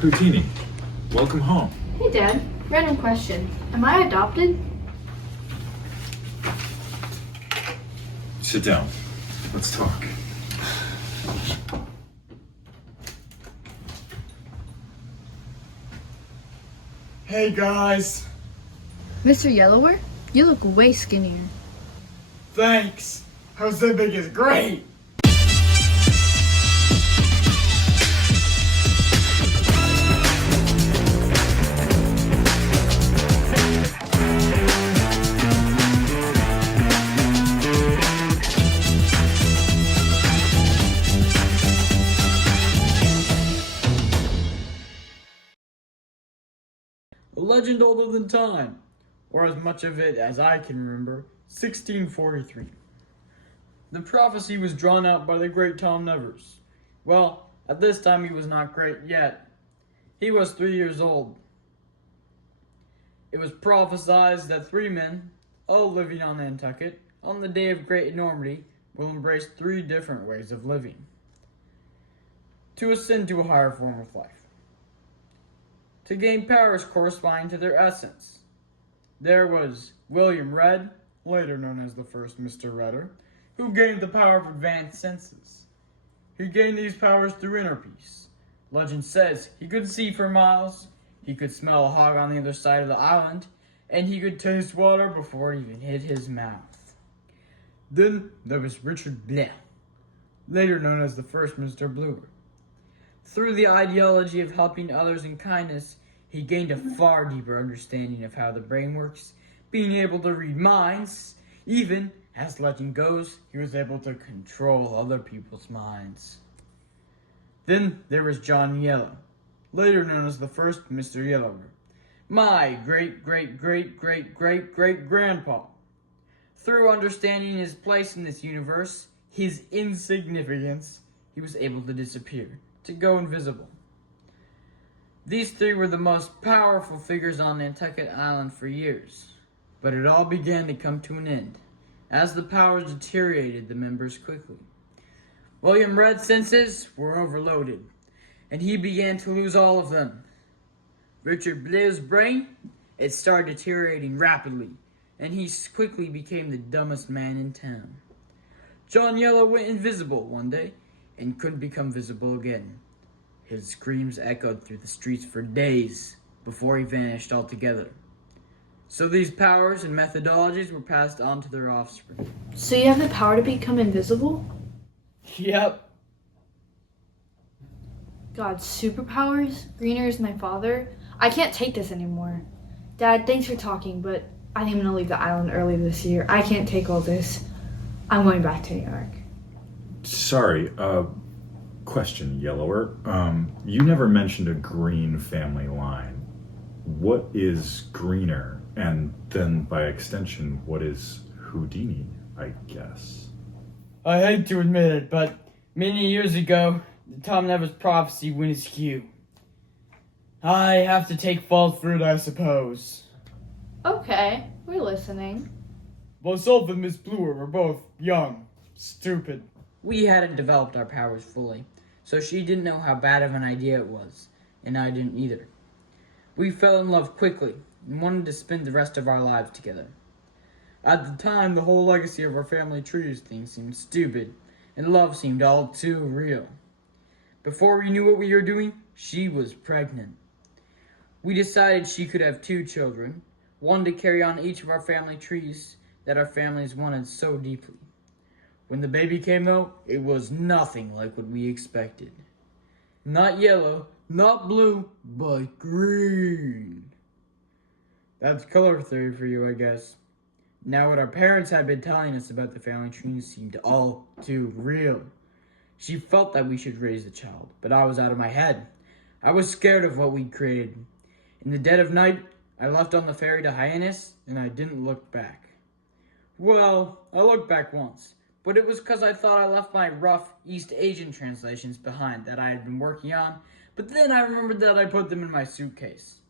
Houdini, welcome home. Hey Dad, random question. Am I adopted? Sit down. Let's talk. Hey guys, Mr. Yellower, you look way skinnier. thanks. Jose Big is great. A legend older than time, or as much of it as I can remember, 1643. The prophecy was drawn out by the great Tom Nevers. Well, at this time he was not great yet. He was 3 years old. It was prophesied that 3 men, all living on Nantucket, on the day of great enormity, will embrace 3 different ways of living. To ascend to a higher form of life. To gain powers corresponding to their essence. There was William Red, later known as the first Mr. Redder, who gained the power of advanced senses. He gained these powers through inner peace. Legend says he could see for miles, he could smell a hog on the other side of the island, and he could taste water before it even hit his mouth. Then there was Richard Bleh, later known as the first Mr. Bluer. Through the ideology of helping others in kindness, he gained a far deeper understanding of how the brain works, being able to read minds. Even, as legend goes, he was able to control other people's minds. Then there was John Yellow, later known as the first Mr. Yellower, my great-great-great-great-great-great-grandpa. Through understanding his place in this universe, his insignificance, he was able to disappear, to go invisible. These 3 were the most powerful figures on Nantucket Island for years, but it all began to come to an end. As the powers deteriorated the members quickly. William Red's senses were overloaded, and he began to lose all of them. Richard Bleh's brain, it started deteriorating rapidly, and he quickly became the dumbest man in town. John Yellow went invisible one day, and couldn't become visible again. His screams echoed through the streets for days before he vanished altogether. So these powers and methodologies were passed on to their offspring. So you have the power to become invisible? Yep. God, superpowers? Greener is my father? I can't take this anymore. Dad, thanks for talking, but I think I'm gonna leave the island early this year. I can't take all this. I'm going back to New York. Sorry, question, Yellower. You never mentioned a green family line. What is Greener? And then, by extension, what is Houdini, I guess? I hate to admit it, but many years ago, the Tom Nevers prophecy went askew. I have to take fault for it, I suppose. Okay, we're listening. Myself and Miss Bluer were both young, stupid. We hadn't developed our powers fully, so she didn't know how bad of an idea it was, and I didn't either. We fell in love quickly and wanted to spend the rest of our lives together. At the time, the whole legacy of our family trees thing seemed stupid, and love seemed all too real. Before we knew what we were doing, she was pregnant. We decided she could have 2 children, one to carry on each of our family trees that our families wanted so deeply. When the baby came, though, it was nothing like what we expected. Not yellow, not blue, but green. That's color theory for you, I guess. Now what our parents had been telling us about the family tree seemed all too real. She felt that we should raise the child, but I was out of my head. I was scared of what we'd created. In the dead of night, I left on the ferry to Hyannis, and I didn't look back. Well, I looked back once, but it was because I thought I left my rough East Asian translations behind that I had been working on, but then I remembered that I put them in my suitcase.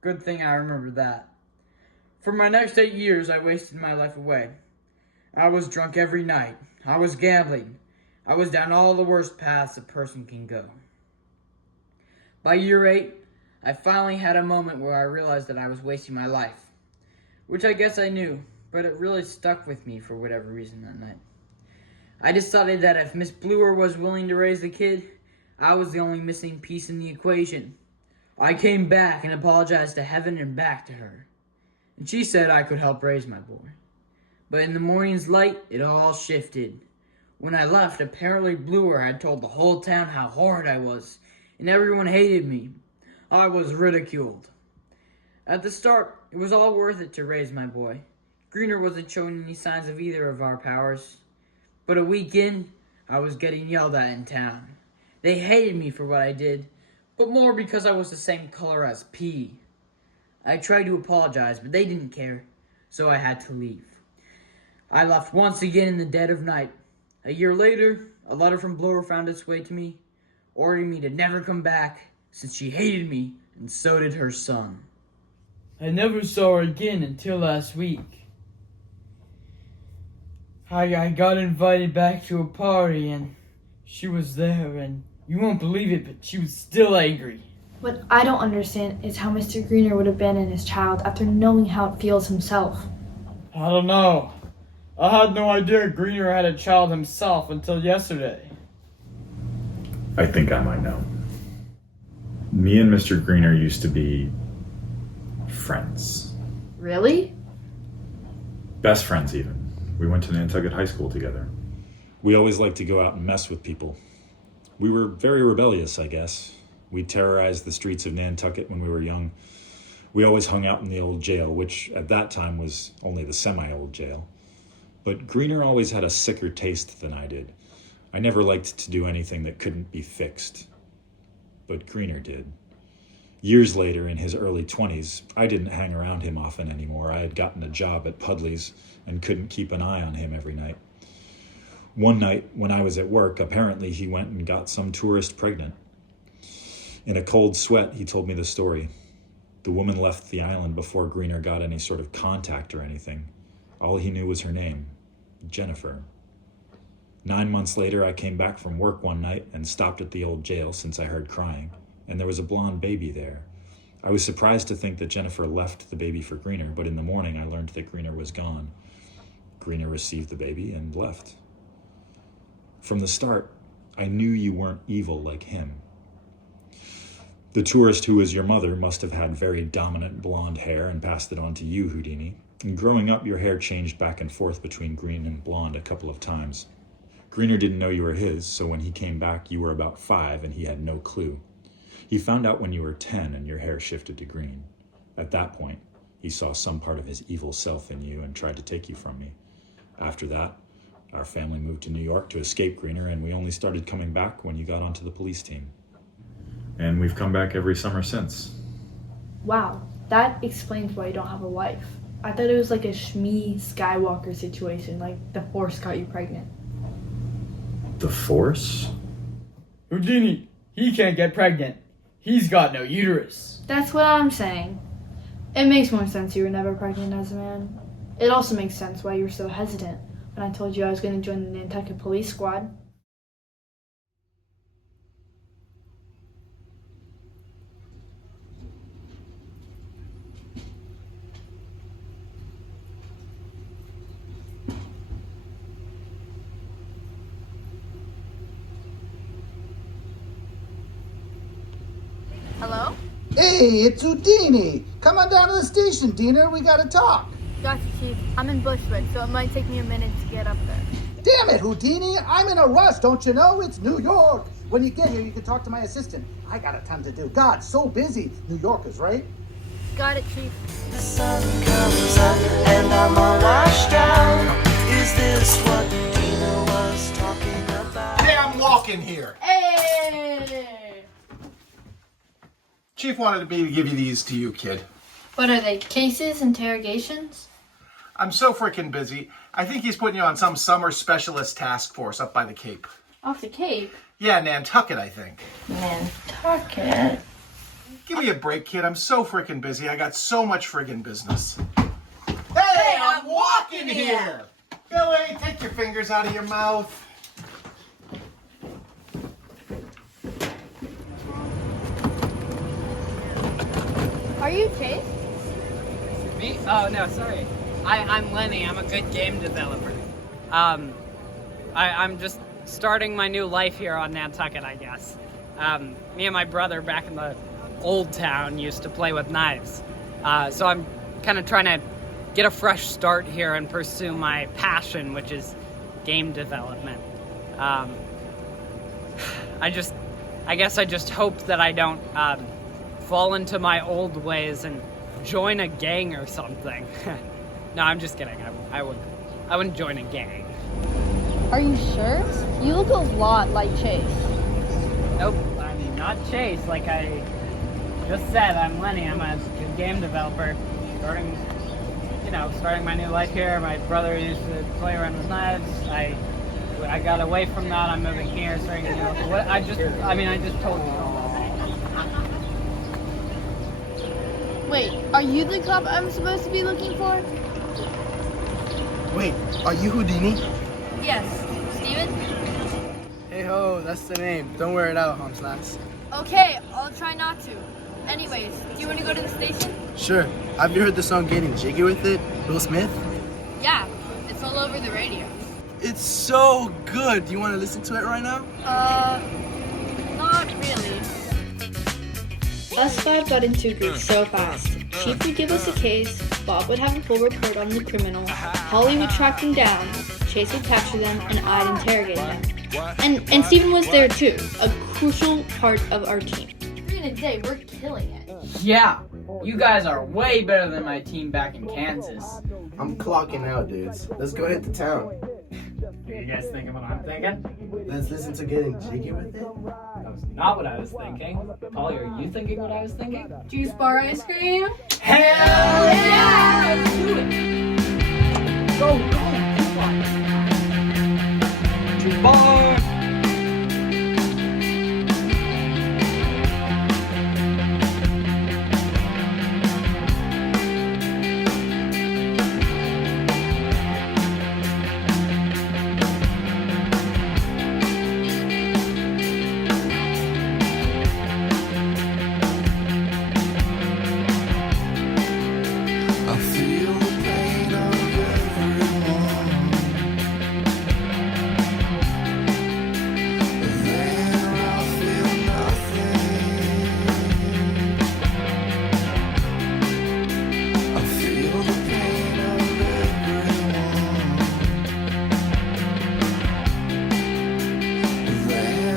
Good thing I remembered that. For my next 8 years, I wasted my life away. I was drunk every night. I was gambling. I was down all the worst paths a person can go. By year 8, I finally had a moment where I realized that I was wasting my life, which I guess I knew, but it really stuck with me for whatever reason that night. I decided that if Miss Bluer was willing to raise the kid, I was the only missing piece in the equation. I came back and apologized to heaven and back to her, and she said I could help raise my boy. But in the morning's light, it all shifted. When I left, apparently Bluer had told the whole town how horrid I was, and everyone hated me. I was ridiculed. At the start, it was all worth it to raise my boy. Greener wasn't showing any signs of either of our powers. But a week in, I was getting yelled at in town. They hated me for what I did, but more because I was the same color as P. I tried to apologize, but they didn't care, so I had to leave. I left once again in the dead of night. A year later, a letter from Blower found its way to me, ordering me to never come back, since she hated me, and so did her son. I never saw her again until last week. I got invited back to a party, and she was there, and you won't believe it, but she was still angry. What I don't understand is how Mr. Greener would abandon his child after knowing how it feels himself. I don't know. I had no idea Greener had a child himself until yesterday. I think I might know. Me and Mr. Greener used to be friends. Really? Best friends, even. We went to Nantucket High School together. We always liked to go out and mess with people. We were very rebellious, I guess. We terrorized the streets of Nantucket when we were young. We always hung out in the old jail, which at that time was only the semi-old jail. But Greener always had a sicker taste than I did. I never liked to do anything that couldn't be fixed. But Greener did. Years later, in his early 20s, I didn't hang around him often anymore. I had gotten a job at Pudley's and couldn't keep an eye on him every night. One night, when I was at work, apparently he went and got some tourist pregnant. In a cold sweat, he told me the story. The woman left the island before Greener got any sort of contact or anything. All he knew was her name, Jennifer. 9 months later, I came back from work one night and stopped at the old jail since I heard crying, and there was a blonde baby there. I was surprised to think that Jennifer left the baby for Greener, but in the morning I learned that Greener was gone. Greener received the baby and left. From the start, I knew you weren't evil like him. The tourist who was your mother must have had very dominant blonde hair and passed it on to you, Houdini. And growing up, your hair changed back and forth between green and blonde a couple of times. Greener didn't know you were his, so when he came back, you were about 5 and he had no clue. He found out when you were 10 and your hair shifted to green. At that point, he saw some part of his evil self in you and tried to take you from me. After that, our family moved to New York to escape Greener, and we only started coming back when you got onto the police team. And we've come back every summer since. Wow, that explains why you don't have a wife. I thought it was like a Shmi Skywalker situation, like the Force got you pregnant. The Force? Houdini, he can't get pregnant. He's got no uterus. That's what I'm saying. It makes more sense you were never pregnant as a man. It also makes sense why you were so hesitant when I told you I was going to join the Nantucket Police Squad. Hello? Hey, it's Houdini. Come on down to the station, Diener. We gotta talk. Gotcha, Chief. I'm in Bushwick, so it might take me a minute to get up there. Damn it, Houdini. I'm in a rush, don't you know? It's New York. When you get here, you can talk to my assistant. I got a ton to do. God, so busy. New Yorkers, right? Got it, Chief. The sun comes up and I'm all washed out. Is this what Dina was talking about? Hey, I'm walking here. Hey! Chief wanted me to give you these to you, kid. What are they, cases, interrogations? I'm so freaking busy. I think he's putting you on some summer specialist task force up by the Cape. Off the Cape? Yeah, Nantucket, I think. Nantucket? Give me a break, kid. I'm so freaking busy. I got so much friggin' business. Hey, I'm walking here! Billy, take your fingers out of your mouth. you Chase? Me? Oh, no, sorry. I'm Lenny. I'm a good game developer. I'm just starting my new life here on Nantucket, I guess. Me and my brother back in the old town used to play with knives. So I'm kind of trying to get a fresh start here and pursue my passion, which is game development. I guess I just hope that I don't fall into my old ways and join a gang or something. No, I'm just kidding. I wouldn't join a gang. Are you sure? You look a lot like Chase. Nope, I mean not Chase. Like I just said, I'm Lenny. I'm a good game developer. Starting my new life here. My brother used to play around with knives. I got away from that. I'm moving here, starting a new life. I just told you all that. Wait, are you the cop I'm supposed to be looking for? Wait, are you Houdini? Yes. Steven? Hey ho, that's the name. Don't wear it out, Homslass. Okay, I'll try not to. Anyways, do you want to go to the station? Sure. Have you heard the song Getting Jiggy with It? Will Smith? Yeah, it's all over the radio. It's so good. Do you want to listen to it right now? Not really. Us five got into groups so fast. Chief would give us a case, Bob would have a full report on the criminal, Holly would track them down, Chase would capture them, and I'd interrogate them. And Steven was there too, a crucial part of our team. 3 in a day, we're killing it. Yeah, you guys are way better than my team back in Kansas. I'm clocking out, dudes. Let's go hit the town. Are you guys thinking what I'm thinking? Let's listen to Getting Jiggy with It. That was not what I was thinking. Polly, are you thinking what I was thinking? Juice bar ice cream? Hell yeah! Let's do it! Go, come on. Juice bar! I feel the pain of everyone. Then I feel nothing. I feel the pain of everyone. Then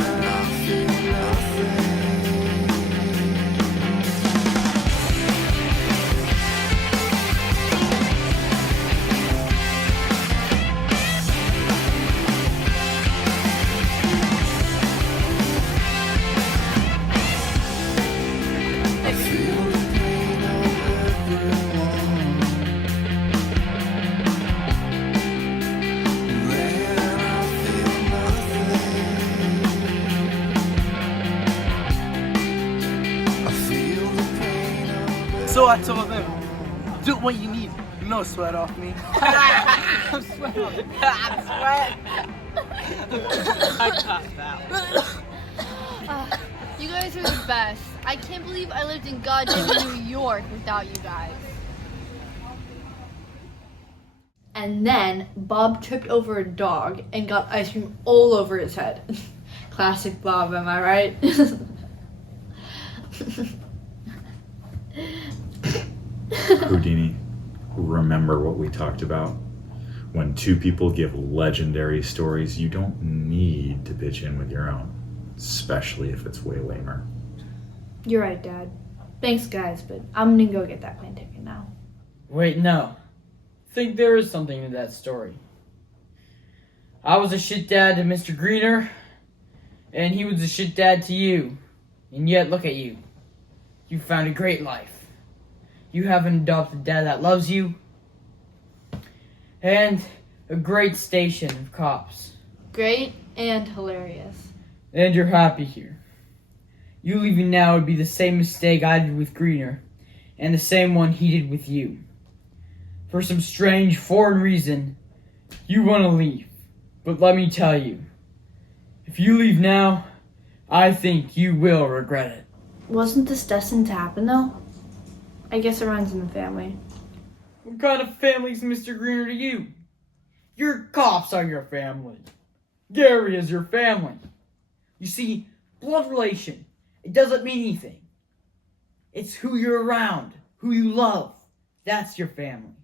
I feel nothing. I feel the pain of everyone. Then I feel nothing. I feel the pain of So I told them, do what you need. No sweat off me. I'm sweating. I'm sweating. I got that one. You guys are the best. I can't believe I lived in goddamn New York without you guys. And then Bob tripped over a dog and got ice cream all over his head. Classic Bob, am I right? Houdini, remember what we talked about? When two people give legendary stories, you don't need to pitch in with your own, especially if it's way lamer. You're right, Dad. Thanks, guys, but I'm gonna go get that plane ticket now. Wait, no. I think there is something to that story. I was a shit dad to Mr. Greener, and he was a shit dad to you. And yet, look at you. You found a great life. You have an adopted dad that loves you, and a great station of cops. Great and hilarious. And you're happy here. You leaving now would be the same mistake I did with Greener, and the same one he did with you. For some strange foreign reason, you want to leave. But let me tell you, if you leave now, I think you will regret it. Wasn't this destined to happen, though? I guess it runs in the family. What kind of family's Mr. Greener to you? Your cops are your family. Gary is your family. You see, blood relation, it doesn't mean anything. It's who you're around, who you love. That's your family.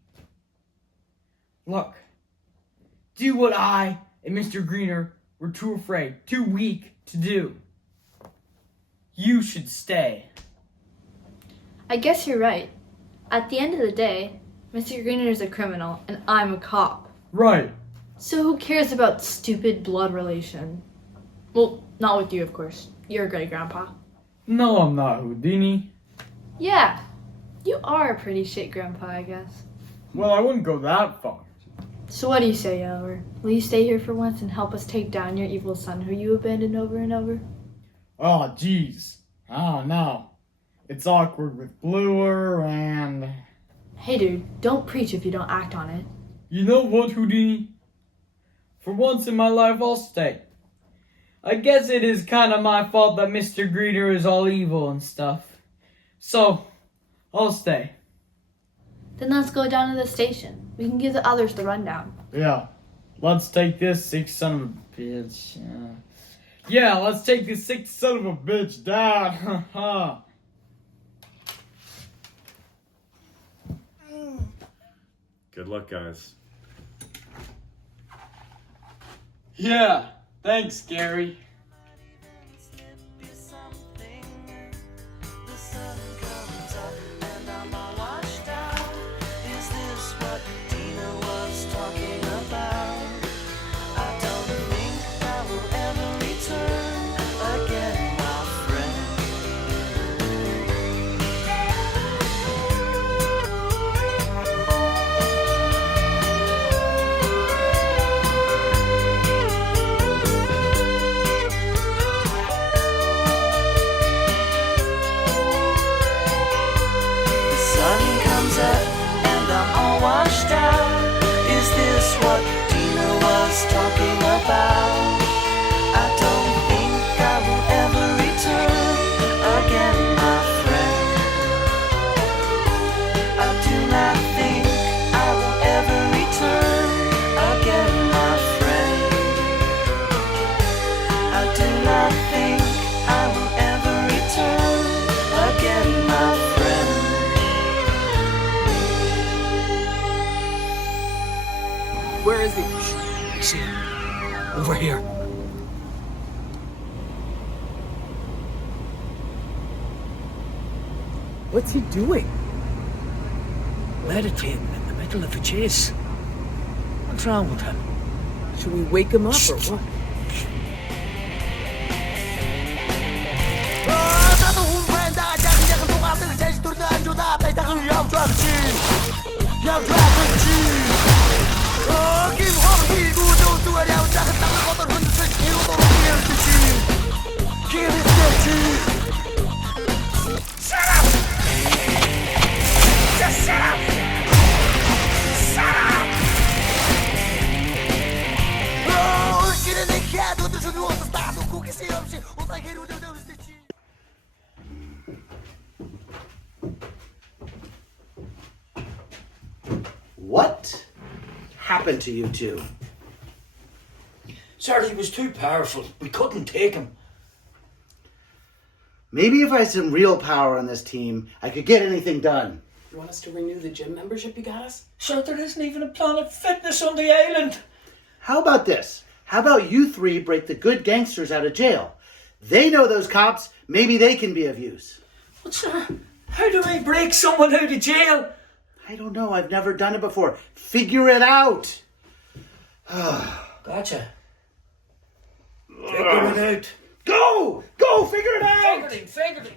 Look, do what I and Mr. Greener were too afraid, too weak to do. You should stay. I guess you're right. At the end of the day, Mr. Greener is a criminal and I'm a cop. Right. So who cares about stupid blood relation? Well, not with you, of course. You're a great grandpa. No, I'm not, Houdini. Yeah, you are a pretty shit grandpa, I guess. Well, I wouldn't go that far. So what do you say, Yellower? Will you stay here for once and help us take down your evil son who you abandoned over and over? Oh, jeez. Oh, no. It's awkward with Bluer and... Hey, dude, don't preach if you don't act on it. You know what, Houdini? For once in my life, I'll stay. I guess it is kind of my fault that Mr. Greener is all evil and stuff. So, I'll stay. Then let's go down to the station. We can give the others the rundown. Yeah. Let's take this sick son of a bitch. Yeah, let's take this sick son of a bitch down. Good luck, guys. Yeah. Thanks, Gary. The sun comes up and I'm all washed out. Is this what Dina was talking about? I don't think I will ever return again, my friend. And I'm all washed out. Is this what Dina was talking about? I don't think I will ever return again, my friend. I do not think I will ever return again, my friend. I do not think I will ever return again, my friend. Where is he? I see him. Over here. What's he doing? Meditating in the middle of a chase. What's wrong with him? Should we wake him up or what? What happened to you two? Sir, he was too powerful. We couldn't take him. Maybe if I had some real power on this team, I could get anything done. You want us to renew the gym membership you got us? Sir, there isn't even a Planet Fitness on the island. How about this? How about you three break the good gangsters out of jail? They know those cops. Maybe they can be of use. But sir, how do we break someone out of jail? I don't know. I've never done it before. Figure it out. Gotcha. Figure it out. Go! Go! Figure it out! Figure it.